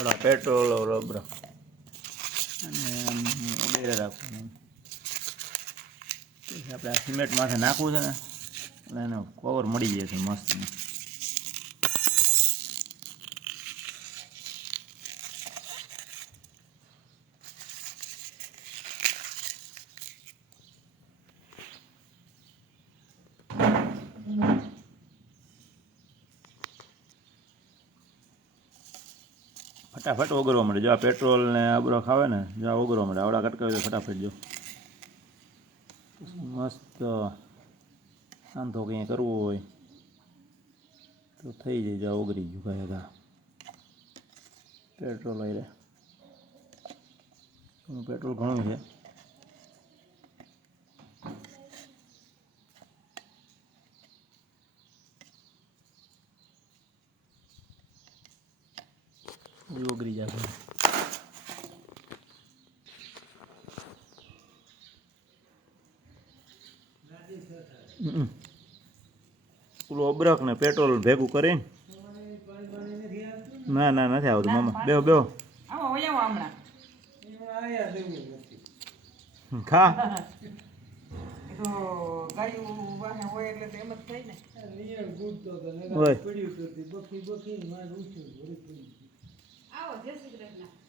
થોડા petrol, rubber. અને આમ રાખવાનું. આપણે આ સિમેન્ટ માથે નાખવું છે ને, એટલે એનો કવર મળી જાય છે મસ્ત ફટાફટ ઓગળવા મળે જો આ પેટ્રોલ ને આબરો ખાવે ને, જો આ ઓગળવા મળે આવડા કટકાવી દો ફટાફટ જો. મસ્ત સાંધો કંઈ કરવો હોય તો થઈ જાય જા ઓગળી ગયું કાંઈ હતા પેટ્રોલ હોય રે એનું પેટ્રોલ ઘણું છે. ઓગળી જશે. પેલું અબરક ને પેટ્રોલ ભેગું કરીને. ના ના નથી આવતું મામા. બેહો બેહો. આવો હમણાં. ખા. હોય એટલે તો એમ જ થાય ને ઓય આવો જય શ્રી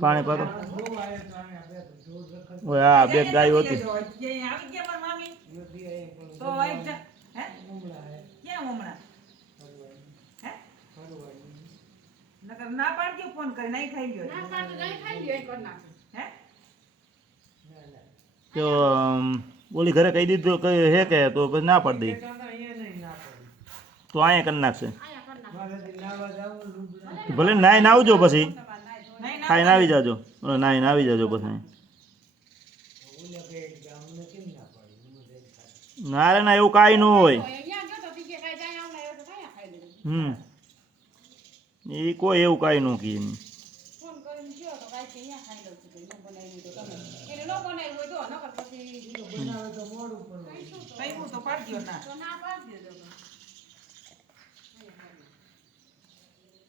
પાણી પાતો. ઓય આ બે ગાયો હતી. તો આવી જા હે? ક્યાં હમણાં હે? નકર ના પાડજો નહીં ખાઈ ગયો હે? તો ઓલી ઘરે કહી દીધું કે હે કે તો પછી ના પાડી દઈ તો અહીંયા કરી નાખશે. ભલે નાઈને આવજો પછી. ના ખાઈને આવી જાજો. નાઈને આવી જાજો પછી. ના રે, ના, એવું કાંઈ ન હોય. હમ. એ કોઈ એવું કાંઈ ન કહે નહીં